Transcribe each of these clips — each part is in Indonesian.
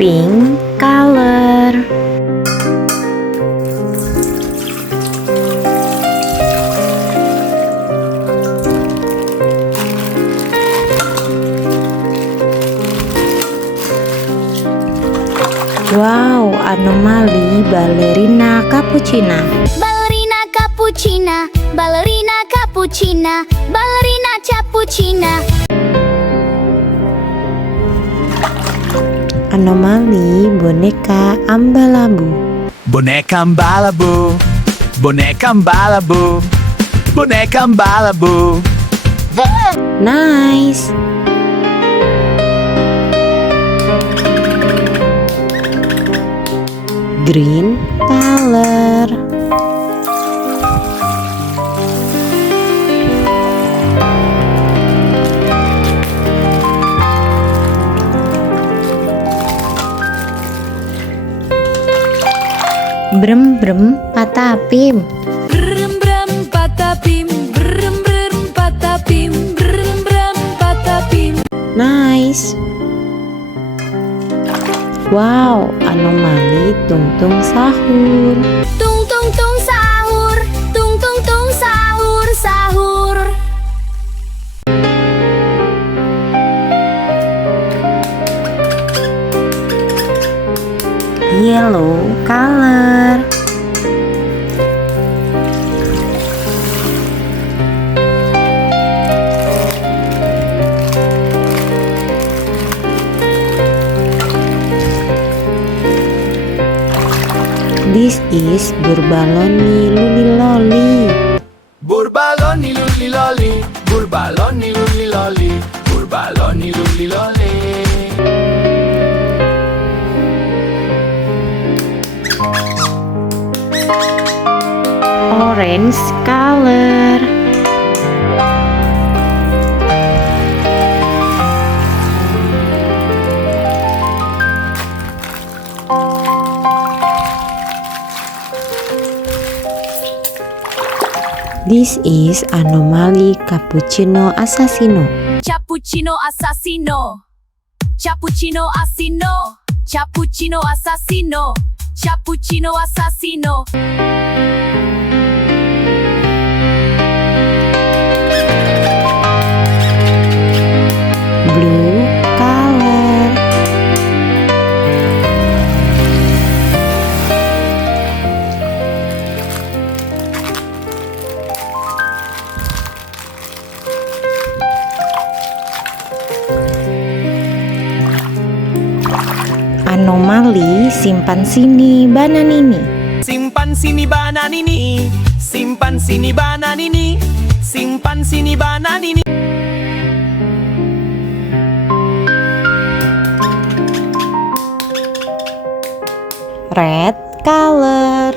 Pink color. Wow, anomali ballerina cappuccina. Ballerina cappuccina, ballerina cappuccina, ballerina cappuccina. Anomali boneka ambalabu. Boneka ambalabu, boneka ambalabu, boneka ambalabu. Nice. Green color. Brem brem patapim. Brem brem patapim, brem brem patapim, brem brem patapim. Nice. Wow, anomali tungtung sahur. Tung tung tung sahur, tung tung tung sahur, sahur. Yellow color. This is burbaloni luliloli. Burbaloni luli loli, burbaloni luli loli, burbaloni luli loli. Orange color. This is anomali cappuccino assassino. Cappuccino assassino, cappuccino assassino, cappuccino assassino, cappuccino assassino. Blue color. Anomali simpan sini bananini. Simpan sini bananini, simpan sini bananini, simpan sini bananini. Red color.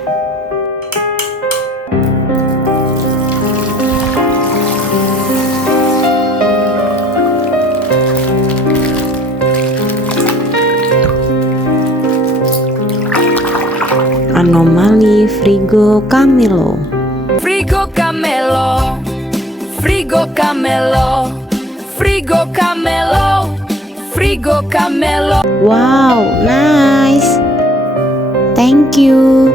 Anomali frigo camelo. Frigo camelo, frigo camelo, frigo camelo, frigo camelo. Wow, nice. Thank you.